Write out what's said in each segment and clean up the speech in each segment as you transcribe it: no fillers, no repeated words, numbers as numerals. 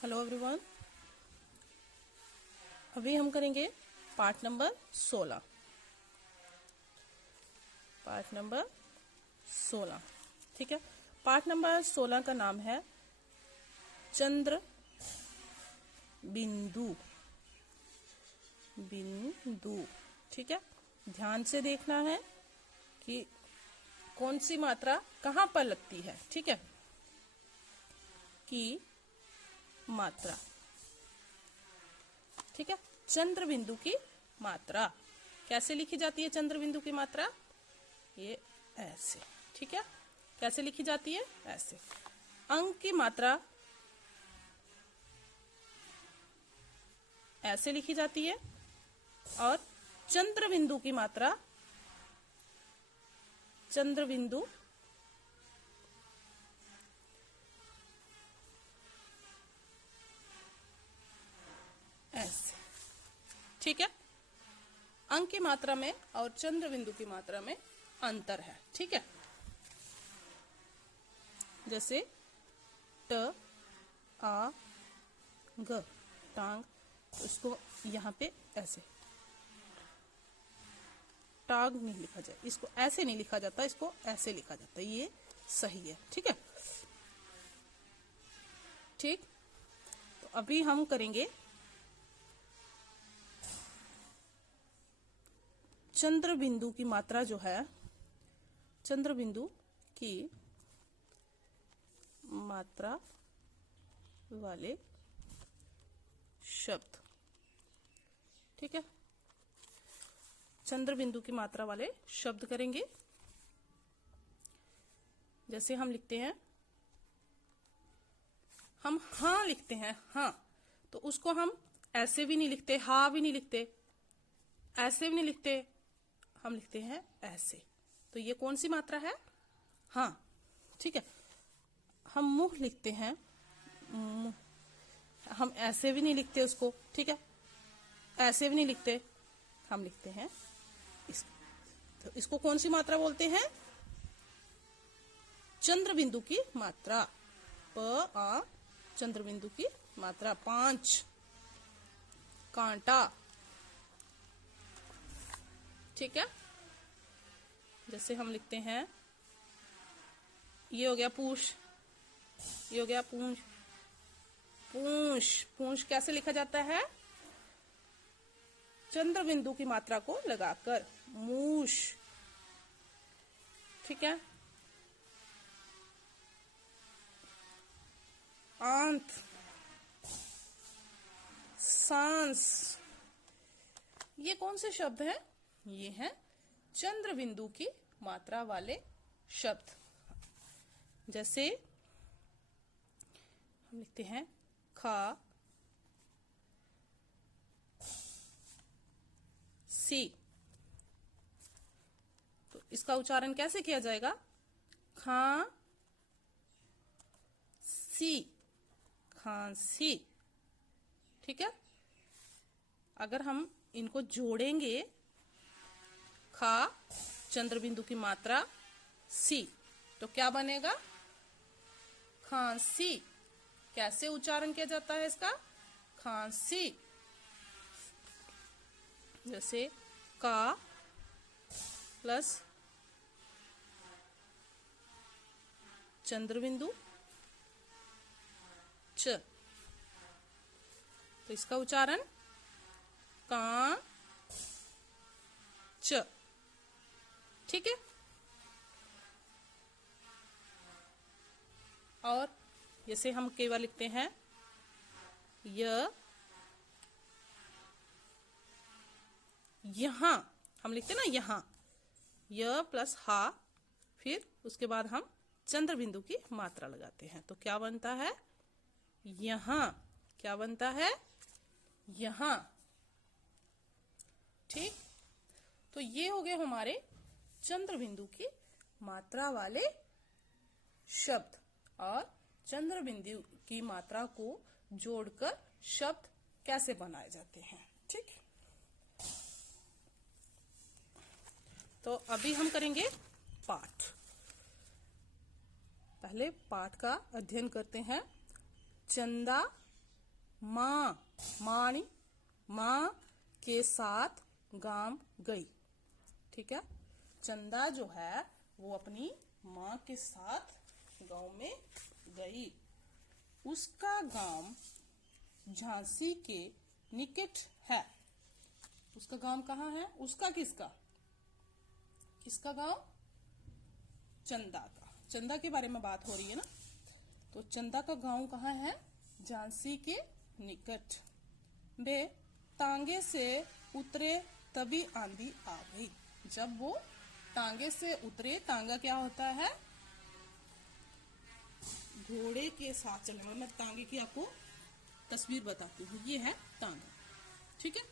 Hello everyone. अभी हम करेंगे पार्ट नंबर 16। पार्ट नंबर 16, ठीक है। पार्ट नंबर 16 का नाम है चंद्र बिंदु। बिंदु, ठीक है। ध्यान से देखना है कि कौन सी मात्रा कहाँ पर लगती है, ठीक है। की मात्रा, ठीक है। चंद्र बिंदु की मात्रा कैसे लिखी जाती है? चंद्र बिंदु की मात्रा ये ऐसे, ठीक है। कैसे लिखी जाती है? ऐसे। अंक की मात्रा ऐसे लिखी जाती है और चंद्र बिंदु की मात्रा, चंद्र बिंदु ऐसे, ठीक है। अंक की मात्रा में और चंद्र बिंदु की मात्रा में अंतर है, ठीक है। जैसे ट आ ग, टांग, तो इसको यहाँ पे ऐसे टांग नहीं लिखा जाए, इसको ऐसे नहीं लिखा जाता, इसको ऐसे लिखा जाता है। ये सही है, ठीक है। ठीक, तो अभी हम करेंगे चंद्र बिंदु की मात्रा जो है, चंद्र बिंदु की मात्रा वाले शब्द, ठीक है। चंद्र बिंदु की मात्रा वाले शब्द करेंगे। जैसे हम लिखते हैं, हम हाँ लिखते हैं, हाँ, तो उसको हम ऐसे भी नहीं लिखते, हा भी नहीं लिखते, ऐसे भी नहीं लिखते, हम लिखते हैं ऐसे। तो ये कौन सी मात्रा है? हाँ, ठीक है। हम मुंह लिखते हैं, मुंह, हम ऐसे भी नहीं लिखते उसको, ठीक है। ऐसे भी नहीं लिखते, हम लिखते हैं इसको। तो इसको कौन सी मात्रा बोलते हैं? चंद्र बिंदु की मात्रा। प आ चंद्र बिंदु की मात्रा। 5 कांटा, ठीक है। जैसे हम लिखते हैं, ये हो गया पूछ, ये हो गया पूंछ। पूंछ, पूंछ कैसे लिखा जाता है? चंद्र बिंदु की मात्रा को लगाकर, मूछ, ठीक है। आंत, सांस, ये कौन से शब्द हैं? ये हैं चंद्र बिंदु की मात्रा वाले शब्द। जैसे हम लिखते हैं खा सी, तो इसका उच्चारण कैसे किया जाएगा? खा सी, खांसी, ठीक है। अगर हम इनको जोड़ेंगे, खा चंद्र बिंदु की मात्रा सी, तो क्या बनेगा? खांसी। कैसे उच्चारण किया जाता है इसका? खांसी। जैसे का प्लस चंद्र बिंदु च, तो इसका उच्चारण का च, ठीक है। और जैसे हम केवल लिखते हैं यहां, हम लिखते हैं ना यहां, य प्लस हा, फिर उसके बाद हम चंद्र बिंदु की मात्रा लगाते हैं, तो क्या बनता है? यहां। क्या बनता है? यहां, ठीक। तो ये हो गए हमारे चंद्र बिंदु की मात्रा वाले शब्द। और चंद्र बिंदु की मात्रा को जोड़कर शब्द कैसे बनाए जाते हैं, ठीक। तो अभी हम करेंगे पाठ। पहले पाठ का अध्ययन करते हैं। चंदा माँ, माँ माँ के साथ गांव गई। ठीक है, चंदा जो है वो अपनी माँ के साथ गांव में गई। उसका गांव झांसी के निकट है। उसका गांव कहाँ है? उसका किसका? किसका गांव? चंदा का। चंदा के बारे में बात हो रही है ना, तो चंदा का गांव कहाँ है? झांसी के निकट। वे तांगे से उतरे तभी आंधी आ गई। जब वो तांगे से उतरे, तांगा क्या होता है? घोड़े के साथ चलने वाला। मैं तांगे की आपको तस्वीर बताती हूँ। ये है तांगा, ठीक है,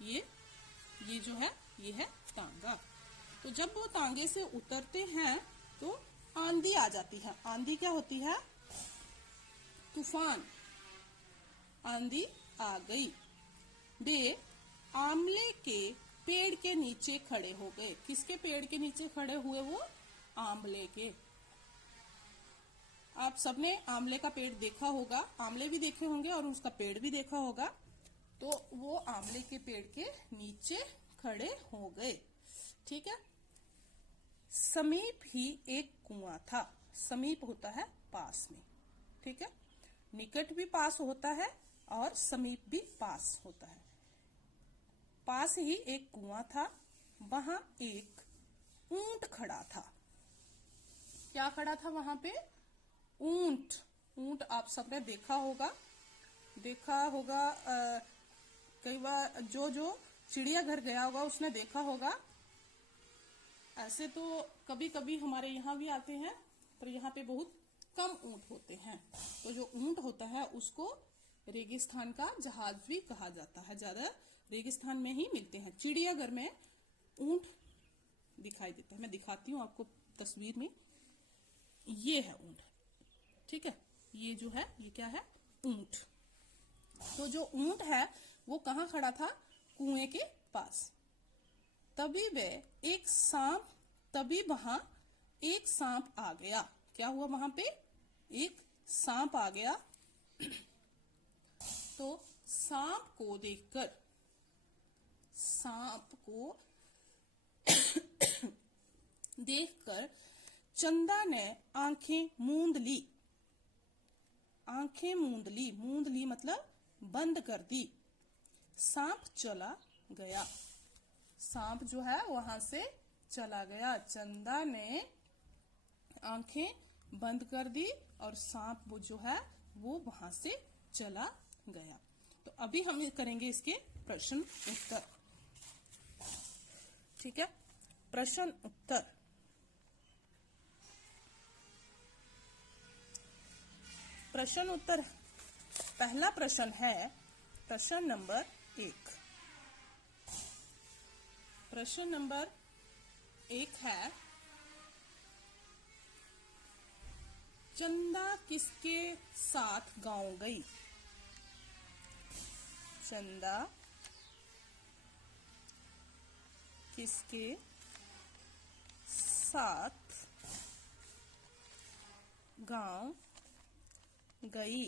ये जो है ये है तांगा। तो जब वो तांगे से उतरते हैं तो आंधी आ जाती है। आंधी क्या होती है? तूफान। आंधी आ गई। वे आमले के पेड़ के नीचे खड़े हो गए। किसके पेड़ के नीचे खड़े हुए? वो आमले के। आप सबने आमले का पेड़ देखा होगा, आमले भी देखे होंगे और उसका पेड़ भी देखा होगा। तो वो आमले के पेड़ के नीचे खड़े हो गए। ठीक है। समीप ही एक कुआं था। समीप होता है पास में, ठीक है, निकट भी पास होता है और समीप भी पास होता है। पास ही एक कुआं था, वहां एक ऊंट खड़ा था। क्या खड़ा था वहां पे? ऊंट। ऊंट आप सबने देखा होगा, कई बार जो चिड़ियाघर गया होगा उसने देखा होगा। ऐसे तो कभी कभी हमारे यहाँ भी आते हैं, पर यहाँ पे बहुत कम ऊंट होते हैं। तो जो ऊंट होता है उसको रेगिस्तान का जहाज भी कहा जाता है। ज्यादा रेगिस्तान में ही मिलते हैं। चिड़ियाघर में ऊंट दिखाई देते हैं। मैं दिखाती हूँ आपको तस्वीर में। ये है ऊंट, ठीक है, ये जो है ये क्या है? ऊंट। तो जो ऊंट है वो कहाँ खड़ा था? कुएं के पास। तभी वहां एक सांप आ गया। क्या हुआ वहां पे? एक सांप आ गया। तो सांप को देखकर चंदा ने आंखें मूंद ली। मूंद ली मतलब बंद कर दी। सांप चला गया। सांप जो है वहां से चला गया। चंदा ने आंखें बंद कर दी और सांप वो जो है वो वहां से चला गया। तो अभी हम करेंगे इसके प्रश्न उत्तर। ठीक है, प्रश्न उत्तर। प्रश्न उत्तर। पहला प्रश्न है प्रश्न नंबर 1। प्रश्न नंबर 1 है, चंदा किसके साथ गांव गई? चंदा किसके साथ गांव गई?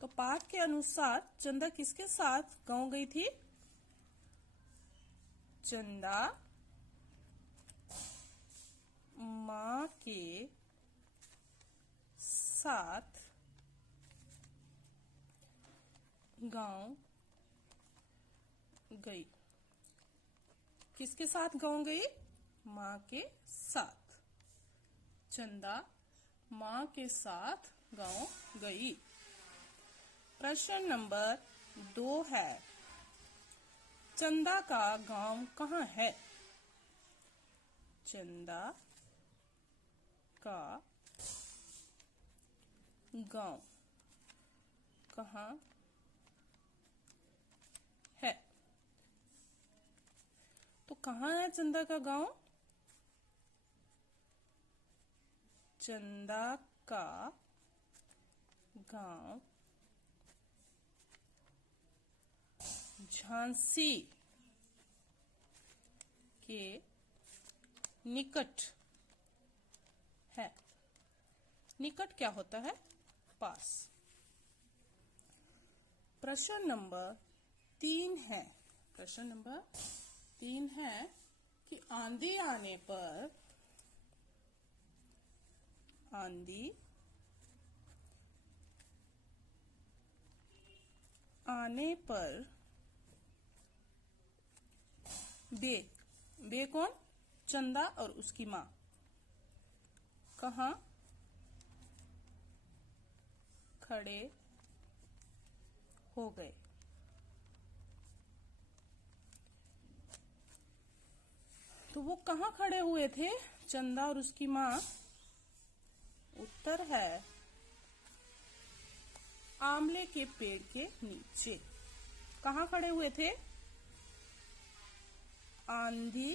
तो पाठ के अनुसार चंदा किसके साथ गांव गई थी? चंदा माँ के साथ गांव गई। किसके साथ गांव गई? माँ के साथ। चंदा माँ के साथ गांव गई। प्रश्न नंबर 2 है, चंदा का गांव कहाँ है? चंदा का गांव कहाँ है? तो कहाँ है चंदा का गांव? चंदा का गांव झांसी के निकट है। निकट क्या होता है? पास। प्रश्न नंबर 3 है। प्रश्न नंबर 3 है कि आंधी आने पर बे कौन? चंदा और उसकी माँ कहाँ खड़े हो गए? तो वो कहाँ खड़े हुए थे चंदा और उसकी माँ? उत्तर है आंवले के पेड़ के नीचे। कहाँ खड़े हुए थे? आंधी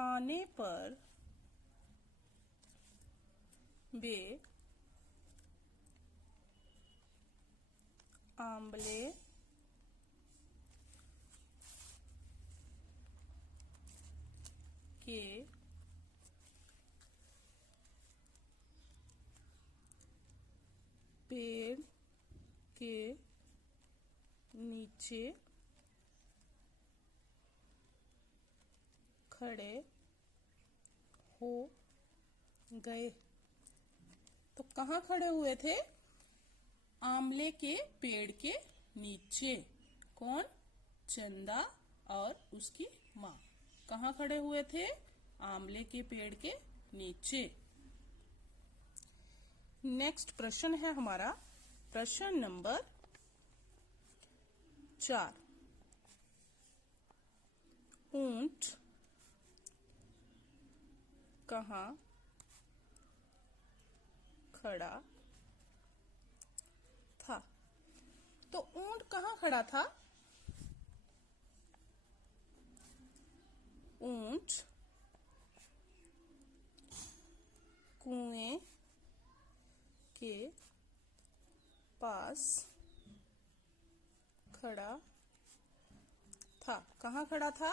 आने पर वे आंवले के पेड़ के नीचे खड़े हो गए। तो कहाँ खड़े हुए थे? आंवले के पेड़ के नीचे। कौन? चंदा और उसकी माँ कहाँ खड़े हुए थे? आंवले के पेड़ के नीचे। नेक्स्ट प्रश्न है हमारा प्रश्न नंबर 4। ऊंट कहाँ खड़ा था? तो ऊंट कहाँ खड़ा था? ऊंट कुएं के पास खड़ा था। कहाँ खड़ा था?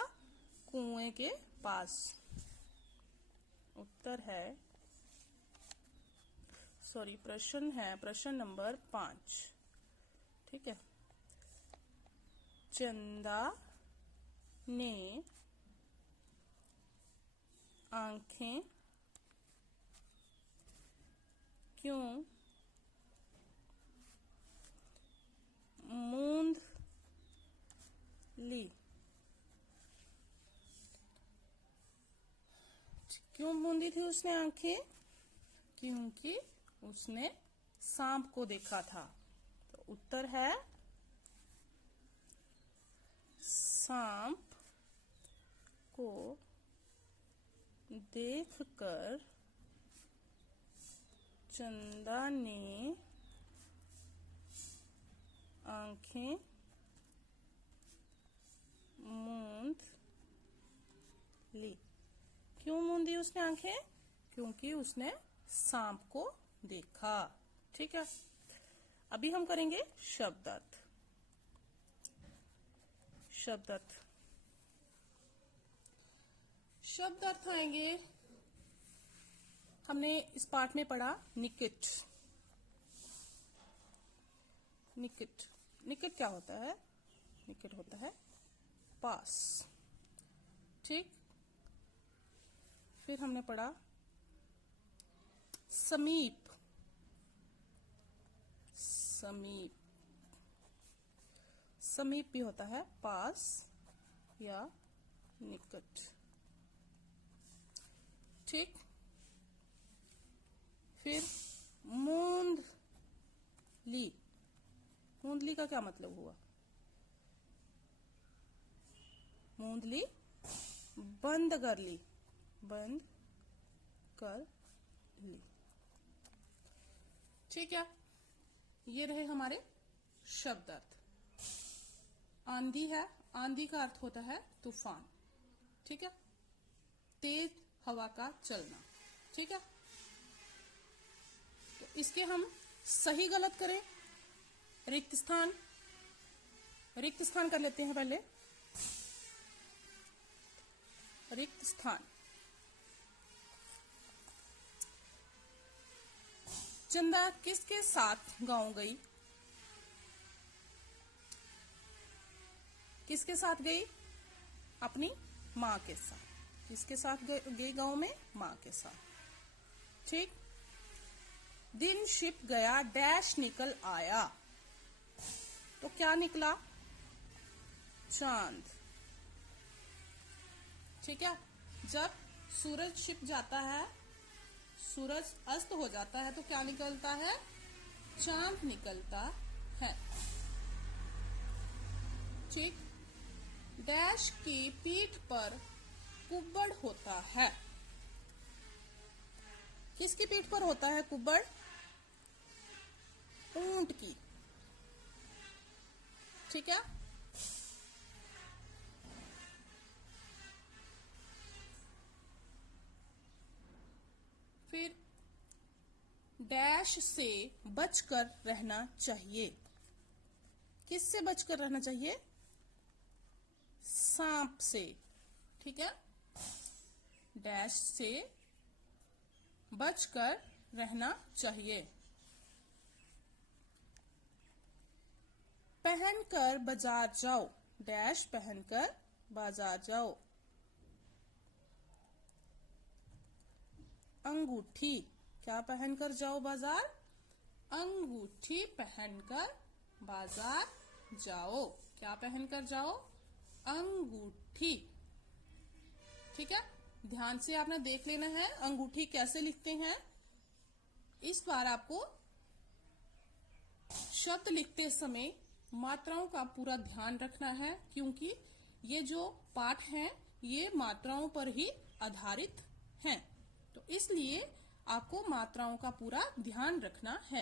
कुएं के पास। उत्तर है प्रश्न है प्रश्न नंबर 5। ठीक है। चंदा ने आंखें क्यों मूंद ली? क्यों मूंदी थी उसने आंखें? क्योंकि उसने सांप को देखा था। तो उत्तर है सांप को देखकर चंदा ने आंखें मूंद ली। क्यों मूंदी उसने आंखें? क्योंकि उसने सांप को देखा। ठीक है। अभी हम करेंगे शब्दार्थ। शब्दार्थ आएंगे। हमने इस पाठ में पढ़ा निकट। निकट क्या होता है? निकट होता है पास। ठीक। फिर हमने पढ़ा समीप। समीप भी होता है पास या निकट। ठीक। फिर मूंदली। मूंदली का क्या मतलब हुआ? मूंदली बंद कर ली। ठीक है। ये रहे हमारे शब्दार्थ। आंधी है। आंधी का अर्थ होता है तूफान। ठीक है। तेज हवा का चलना। ठीक है। तो इसके हम सही गलत करें। रिक्त स्थान कर लेते हैं पहले। रिक्त स्थान। चंदा किसके साथ गांव गई? किसके साथ गई? अपनी माँ के साथ। किसके साथ गई गांव में? माँ के साथ। ठीक। दिन छिप गया, डैश निकल आया। तो क्या निकला? चांद। ठीक है। जब सूरज छिप जाता है, सूरज अस्त हो जाता है, तो क्या निकलता है? चांद निकलता है। ठीक। डैश की पीठ पर कुब्बड़ होता है। किसकी पीठ पर होता है कुब्बड़? ऊंट की। ठीक है। फिर डैश से बचकर रहना चाहिए। किससे बचकर रहना चाहिए? सांप से। ठीक है। डैश से बचकर रहना चाहिए। पहनकर बाजार जाओ। डैश पहनकर बाजार जाओ। अंगूठी। क्या पहनकर जाओ बाजार? अंगूठी पहनकर बाजार जाओ। क्या पहनकर जाओ? अंगूठी। ठीक है। ध्यान से आपने देख लेना है अंगूठी कैसे लिखते हैं। इस बार आपको शब्द लिखते समय मात्राओं का पूरा ध्यान रखना है, क्योंकि ये जो पाठ हैं ये मात्राओं पर ही आधारित हैं। तो इसलिए आपको मात्राओं का पूरा ध्यान रखना है।